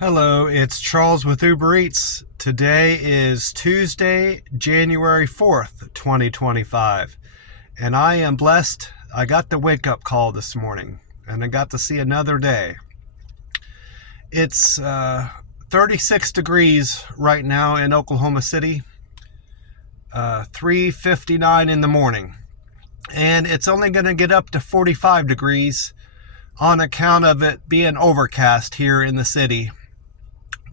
Hello, it's Charles with Uber Eats. Today is Tuesday, January 4th, 2025, and I am blessed. I got the wake up call this morning, and I got to see another day. It's 36 degrees right now in Oklahoma City, 3:59 in the morning, and it's only going to get up to 45 degrees on account of it being overcast here in the city.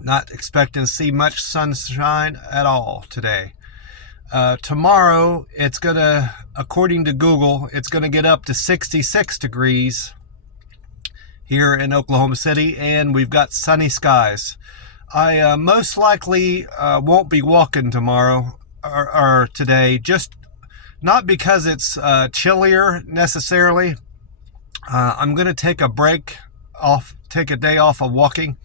Not expecting to see much sunshine at all today. Tomorrow, it's going to, according to Google, it's going to get up to 66 degrees here in Oklahoma City, and we've got sunny skies. I most likely won't be walking tomorrow or today, just not because it's chillier necessarily. I'm going to take a day off of walking.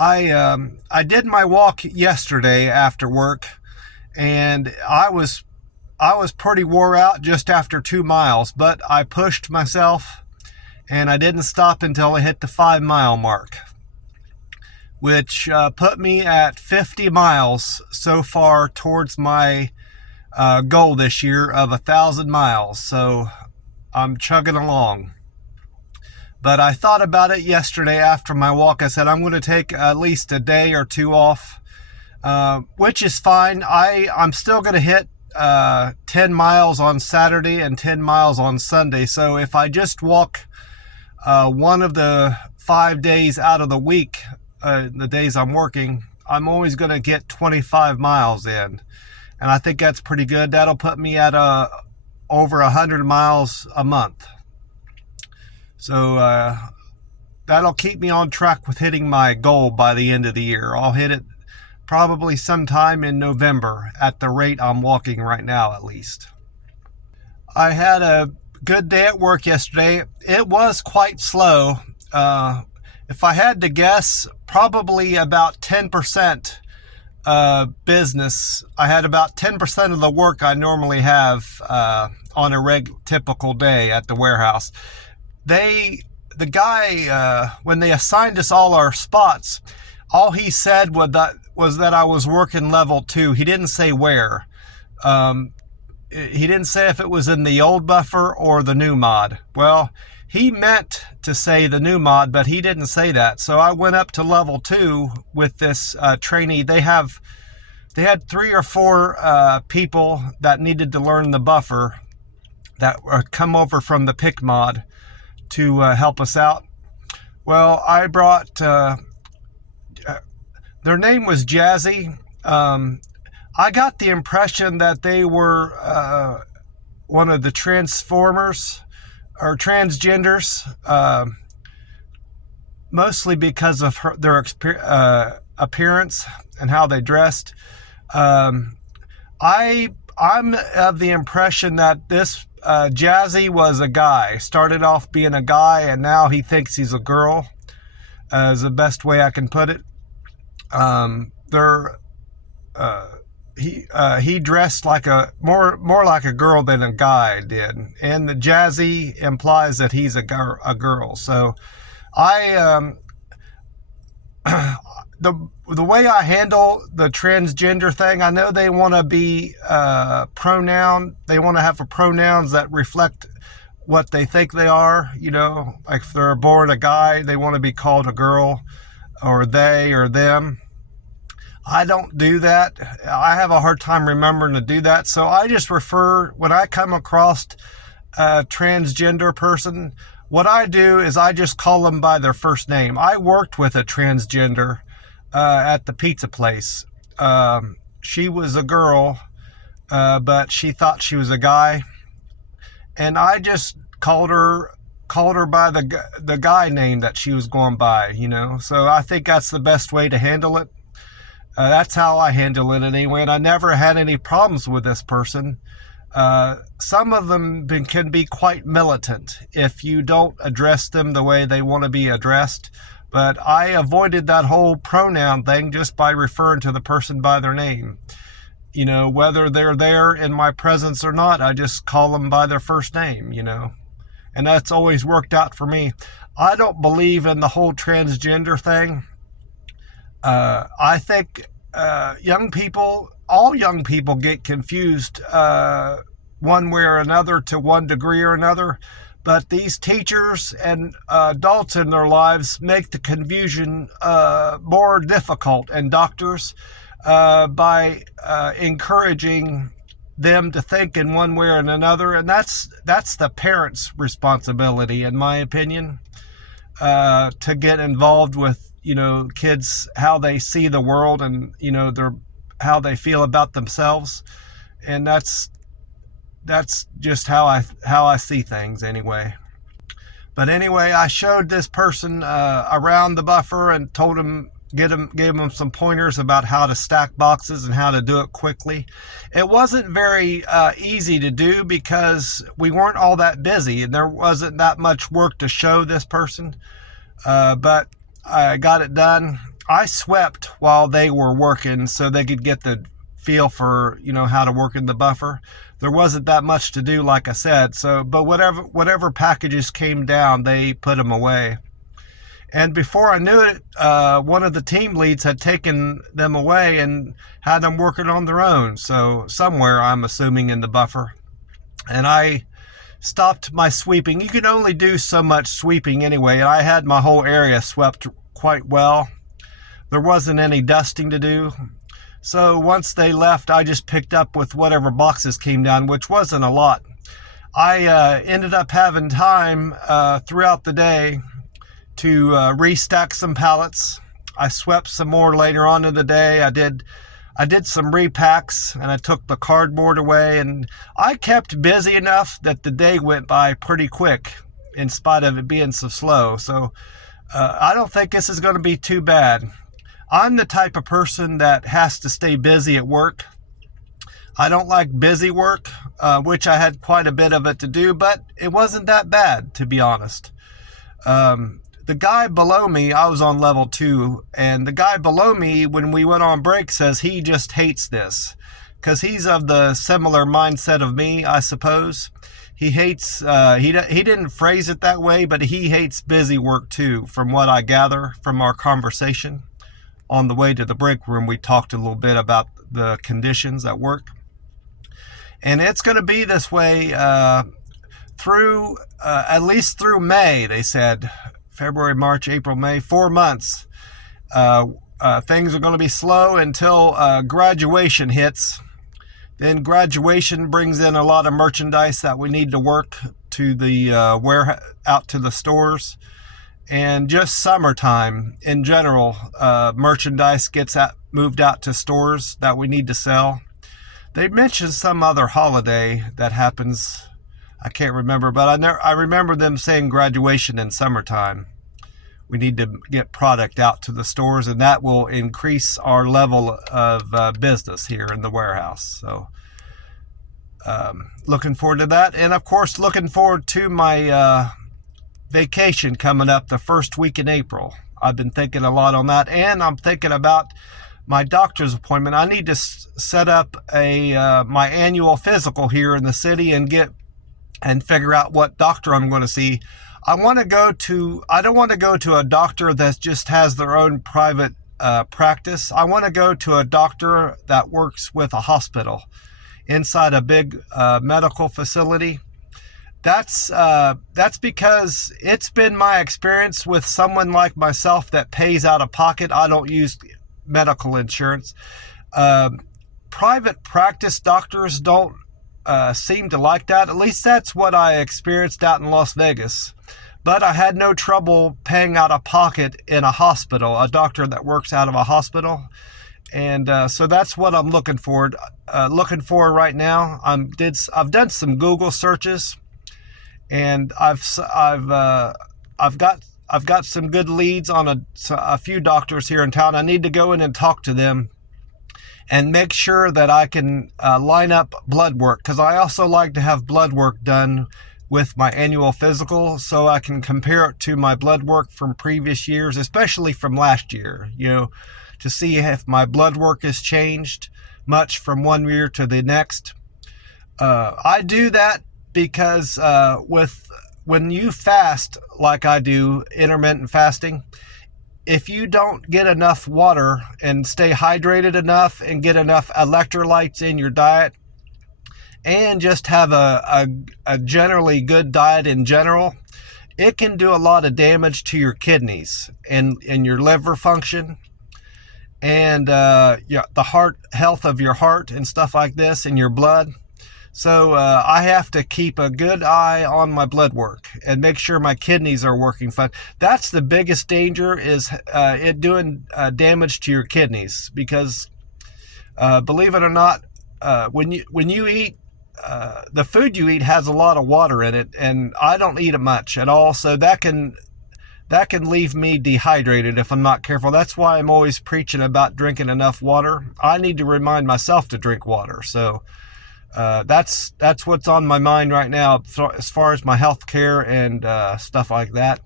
I did my walk yesterday after work, and I was pretty wore out just after 2 miles, but I pushed myself and I didn't stop until I hit the 5 mile mark, which put me at 50 miles so far towards my goal this year of 1,000 miles. So I'm chugging along. But I thought about it yesterday after my walk. I said, I'm going to take at least a day or two off, which is fine. I'm still going to hit 10 miles on Saturday and 10 miles on Sunday. So if I just walk one of the 5 days out of the week, the days I'm working, I'm always going to get 25 miles in. And I think that's pretty good. That'll put me at over 100 miles a month. So that'll keep me on track with hitting my goal by the end of the year. I'll hit it probably sometime in November at the rate I'm walking right now, at least. I had a good day at work yesterday. It was quite slow. If I had to guess, probably about 10% business. I had about 10% of the work I normally have on a typical day at the warehouse. The guy, when they assigned us all our spots, all he said was that I was working level 2. He didn't say where. He didn't say if it was in the old buffer or the new mod. Well, he meant to say the new mod, but he didn't say that. So I went up to level 2 with this trainee. They had 3 or 4 people that needed to learn the buffer that come over from the pick mod to help us out. Well, I brought, their name was Jazzy. I got the impression that they were one of the transformers or transgenders, mostly because of their appearance and how they dressed. I'm of the impression that this Jazzy was a guy. Started off being a guy, and now he thinks he's a girl. Is the best way I can put it. He dressed like more like a girl than a guy did, and the Jazzy implies that he's a girl. So the way I handle the transgender thing, I know they want to be they want to have pronouns that reflect what they think they are. Like if they're born a guy, they want to be called a girl, or they or them. I don't do that. I have a hard time remembering to do that. So I just when I come across a transgender person, what I do is I just call them by their first name. I worked with a transgender at the pizza place. She was a girl, but she thought she was a guy, and I just called her by the guy name that she was going by. So I think that's the best way to handle it. That's how I handle it anyway, and I never had any problems with this person. Some of them can be quite militant if you don't address them the way they want to be addressed. But I avoided that whole pronoun thing just by referring to the person by their name. Whether they're there in my presence or not, I just call them by their first name, And that's always worked out for me. I don't believe in the whole transgender thing. I think all young people get confused one way or another to one degree or another. But these teachers and adults in their lives make the confusion more difficult, and doctors by encouraging them to think in one way or another. And that's the parents' responsibility, in my opinion, to get involved with, kids, how they see the world, and, how they feel about themselves. And that's just how I see things anyway. But anyway, I showed this person around the buffer and told him, gave him some pointers about how to stack boxes and how to do it quickly. It wasn't very easy to do because we weren't all that busy and there wasn't that much work to show this person. But I got it done. I swept while they were working so they could get the feel for, how to work in the buffer. There wasn't that much to do, like I said. So, but whatever packages came down, they put them away. And before I knew it, one of the team leads had taken them away and had them working on their own. So somewhere, I'm assuming, in the buffer. And I stopped my sweeping. You can only do so much sweeping anyway. And I had my whole area swept quite well. There wasn't any dusting to do. So once they left, I just picked up with whatever boxes came down, which wasn't a lot. I ended up having time throughout the day to restack some pallets. I swept some more later on in the day. I did some repacks, and I took the cardboard away, and I kept busy enough that the day went by pretty quick in spite of it being so slow. So I don't think this is going to be too bad. I'm the type of person that has to stay busy at work. I don't like busy work, which I had quite a bit of it to do, but it wasn't that bad, to be honest. The guy below me, I was on level 2, and the guy below me, when we went on break, says he just hates this because he's of the similar mindset of me, I suppose. He hates, he didn't phrase it that way, but he hates busy work too, from what I gather from our conversation. On the way to the break room, we talked a little bit about the conditions at work. And it's going to be this way through, at least through May, they said. February, March, April, May, 4 months. Things are going to be slow until graduation hits. Then graduation brings in a lot of merchandise that we need to work to the out to the stores. And just summertime in general, merchandise gets moved out to stores that we need to sell. They mentioned some other holiday that happens. I can't remember, but I remember them saying graduation in summertime. We need to get product out to the stores, and that will increase our level of business here in the warehouse. So looking forward to that. And of course, looking forward to my vacation coming up the first week in April. I've been thinking a lot on that, and I'm thinking about my doctor's appointment. I need to set up my annual physical here in the city and figure out what doctor I'm going to see. I don't want to go to a doctor that just has their own private practice. I want to go to a doctor that works with a hospital inside a big medical facility. That's because it's been my experience with someone like myself that pays out of pocket. I don't use medical insurance. Private practice doctors don't seem to like that. At least that's what I experienced out in Las Vegas. But I had no trouble paying out of pocket in a hospital, a doctor that works out of a hospital. And so that's what I'm looking for right now. I've done some Google searches, and I've got some good leads on a few doctors here in town. I need to go in and talk to them and make sure that I can line up blood work, because I also like to have blood work done with my annual physical so I can compare it to my blood work from previous years, especially from last year, to see if my blood work has changed much from one year to the next. I do that because when you fast like I do, intermittent fasting, if you don't get enough water and stay hydrated enough and get enough electrolytes in your diet, and just have a generally good diet in general, it can do a lot of damage to your kidneys and your liver function, and the heart health of your heart and stuff like this, and your blood. So I have to keep a good eye on my blood work and make sure my kidneys are working fine. That's the biggest danger, is it doing damage to your kidneys, because believe it or not, when you eat, the food you eat has a lot of water in it, and I don't eat it much at all, so that can leave me dehydrated if I'm not careful. That's why I'm always preaching about drinking enough water. I need to remind myself to drink water. So that's what's on my mind right now as far as my health care and stuff like that,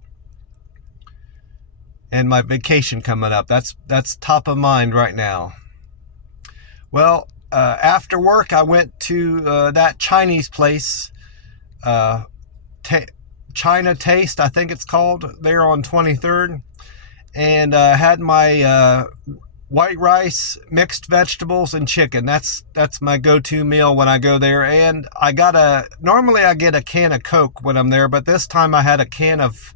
and my vacation coming up. That's top of mind right now. Well, after work, I went to that Chinese place, China Taste, I think it's called, there on 23rd, and had my white rice, mixed vegetables, and chicken. That's my go-to meal when I go there. And normally I get a can of Coke when I'm there, but this time I had a can of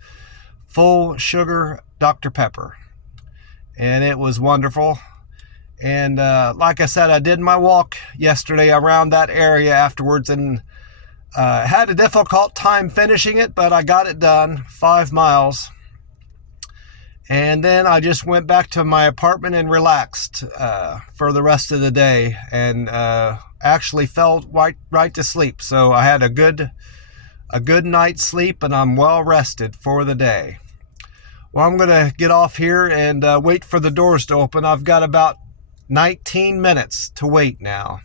full sugar Dr. Pepper, and it was wonderful. And like I said, I did my walk yesterday around that area afterwards, and had a difficult time finishing it, but I got it done, 5 miles. And then I just went back to my apartment and relaxed for the rest of the day, and actually fell right to sleep. So I had a good night's sleep, and I'm well rested for the day. Well, I'm going to get off here and wait for the doors to open. I've got about 19 minutes to wait now.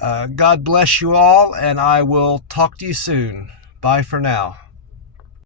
God bless you all, and I will talk to you soon. Bye for now.